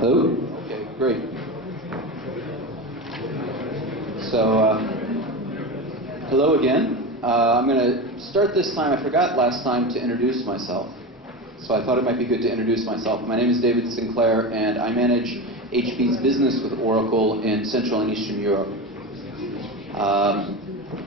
Hello? Okay, great. So, hello again. I'm going to start this time. I forgot last time to introduce myself. So I thought it might be good to introduce myself. My name is David Sinclair, and I manage HP's business with Oracle in Central and Eastern Europe.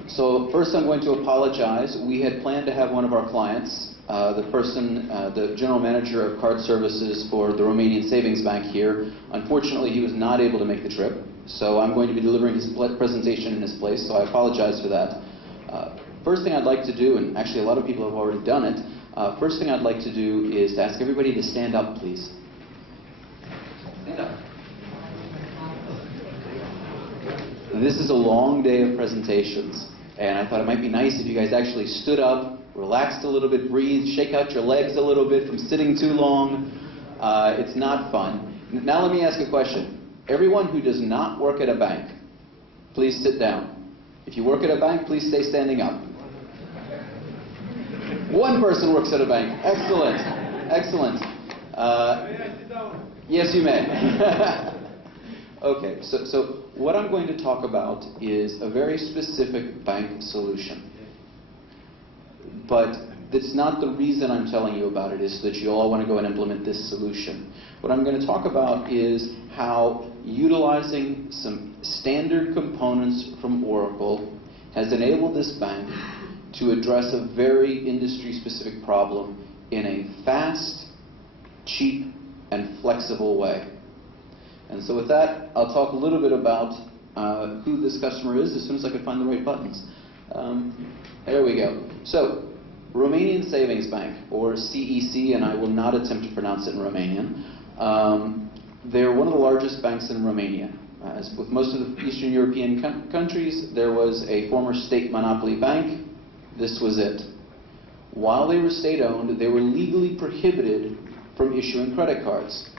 So first I'm going to apologize. We had planned to have one of our clients, the general manager of card services for the Romanian Savings Bank here. Unfortunately, he was not able to make the trip. So I'm going to be delivering his presentation in his place, so I apologize for that. First thing I'd like to do, and actually a lot of people have already done it, first thing I'd like to do is to ask everybody to stand up, please. Stand up. This is a long day of presentations, and I thought it might be nice if you guys actually stood up, relaxed a little bit, breathed, shake out your legs a little bit from sitting too long. It's not fun. Now let me ask a question. Everyone who does not work at a bank, please sit down. If you work at a bank, please stay standing up. One person works at a bank. Excellent. Excellent. Yes, you may. Okay, so what I'm going to talk about is a very specific bank solution. But it's not the reason I'm telling you about it, is that you all want to go and implement this solution. What I'm going to talk about is how utilizing some standard components from Oracle has enabled this bank to address a very industry-specific problem in a fast, cheap, and flexible way. And so with that, I'll talk a little bit about who this customer is as soon as I can find the right buttons. There we go. So, Romanian Savings Bank, or CEC, and I will not attempt to pronounce it in Romanian. They're one of the largest banks in Romania. As with most of the Eastern European countries, there was a former state monopoly bank. This was it. While they were state-owned, they were legally prohibited from issuing credit cards.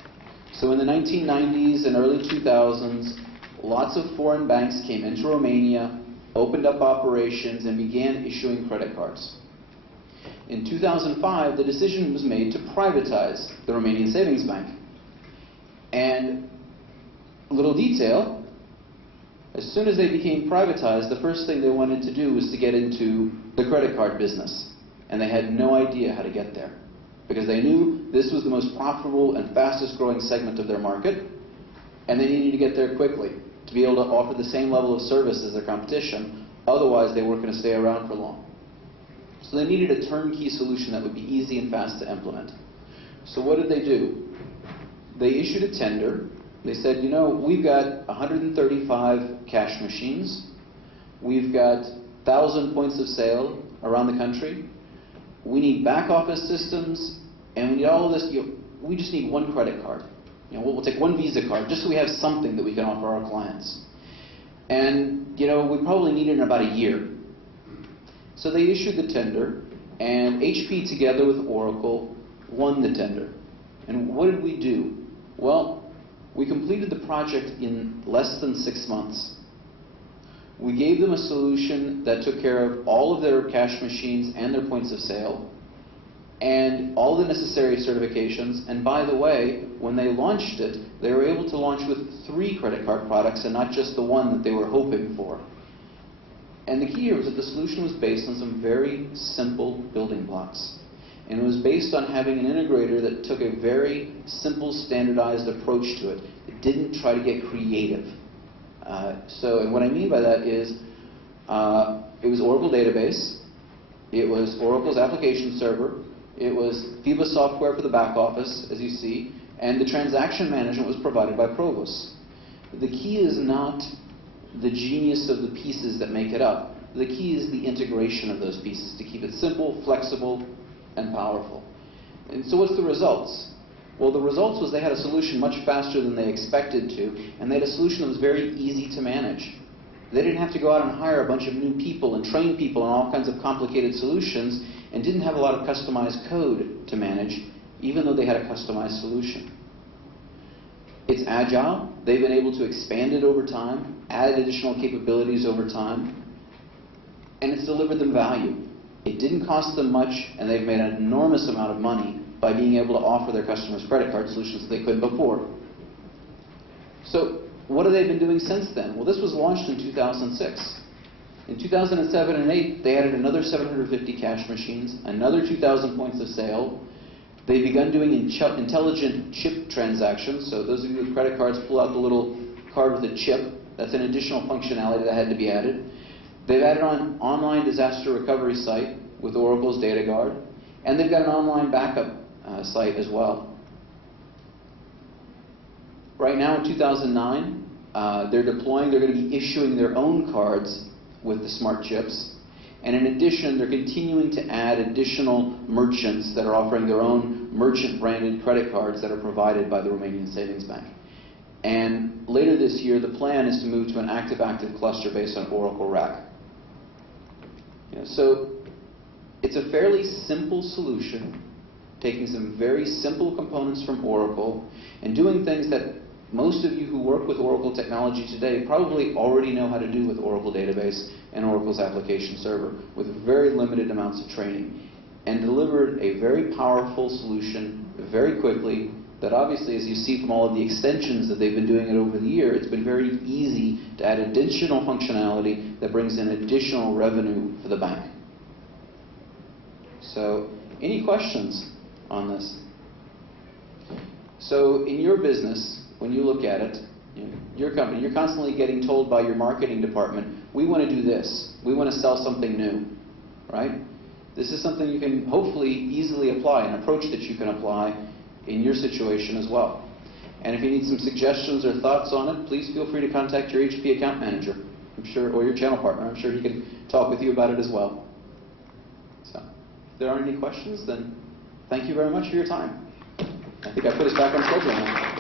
So in the 1990s and early 2000s, lots of foreign banks came into Romania, opened up operations, and began issuing credit cards. In 2005, the decision was made to privatize the Romanian Savings Bank. And a little detail, as soon as they became privatized, the first thing they wanted to do was to get into the credit card business. And they had no idea how to get there, because they knew this was the most profitable and fastest growing segment of their market, and they needed to get there quickly to be able to offer the same level of service as their competition. Otherwise, they weren't going to stay around for long. So they needed a turnkey solution that would be easy and fast to implement. So what did they do? They issued a tender. They said, you know, we've got 135 cash machines. We've got 1,000 points of sale around the country. We need back office systems, and we need all of this. We just need one credit card. We'll take one Visa card, just so we have something that we can offer our clients. And we probably need it in about a year. So they issued the tender, and HP, together with Oracle, won the tender. And what did we do? Well, we completed the project in less than 6 months. We gave them a solution that took care of all of their cash machines and their points of sale, and all the necessary certifications. And by the way, when they launched it, they were able to launch with 3 credit card products and not just the one that they were hoping for. And the key here was that the solution was based on some very simple building blocks. And it was based on having an integrator that took a very simple, standardized approach to it. It didn't try to get creative. And what I mean by that is, it was Oracle database, it was Oracle's application server, it was FIBA software for the back office, as you see, and the transaction management was provided by Provost. The key is not the genius of the pieces that make it up. The key is the integration of those pieces to keep it simple, flexible, and powerful. And so what's the results? Well, the results was they had a solution much faster than they expected to, and they had a solution that was very easy to manage. They didn't have to go out and hire a bunch of new people and train people on all kinds of complicated solutions, and didn't have a lot of customized code to manage, even though they had a customized solution. It's agile. They've been able to expand it over time, add additional capabilities over time, and it's delivered them value. It didn't cost them much, and they've made an enormous amount of money by being able to offer their customers credit card solutions that they couldn't before. So what have they been doing since then? Well, this was launched in 2006. In 2007 and 2008, they added another 750 cash machines, another 2,000 points of sale. They've begun doing intelligent chip transactions. So those of you with credit cards, pull out the little card with a chip. That's an additional functionality that had to be added. They've added an online disaster recovery site with Oracle's Data Guard. And they've got an online backup site as well. Right now in 2009, they're going to be issuing their own cards with the smart chips. And in addition, they're continuing to add additional merchants that are offering their own merchant-branded credit cards that are provided by the Romanian Savings Bank. And later this year, the plan is to move to an active-active cluster based on Oracle RAC. So it's a fairly simple solution, taking some very simple components from Oracle and doing things that most of you who work with Oracle technology today probably already know how to do with Oracle Database and Oracle's application server with very limited amounts of training, and delivered a very powerful solution very quickly that obviously, as you see from all of the extensions that they've been doing it over the year, it's been very easy to add additional functionality that brings in additional revenue for the bank. So, any questions on this? So, in your business, when you look at it, your company, you're constantly getting told by your marketing department, we want to do this, we want to sell something new, right? This is something you can hopefully easily apply, an approach that you can apply in your situation as well. And if you need some suggestions or thoughts on it, please feel free to contact your HP account manager, I'm sure, or your channel partner. I'm sure he can talk with you about it as well. So, if there aren't any questions, then thank you very much for your time. I think I put us back on schedule now.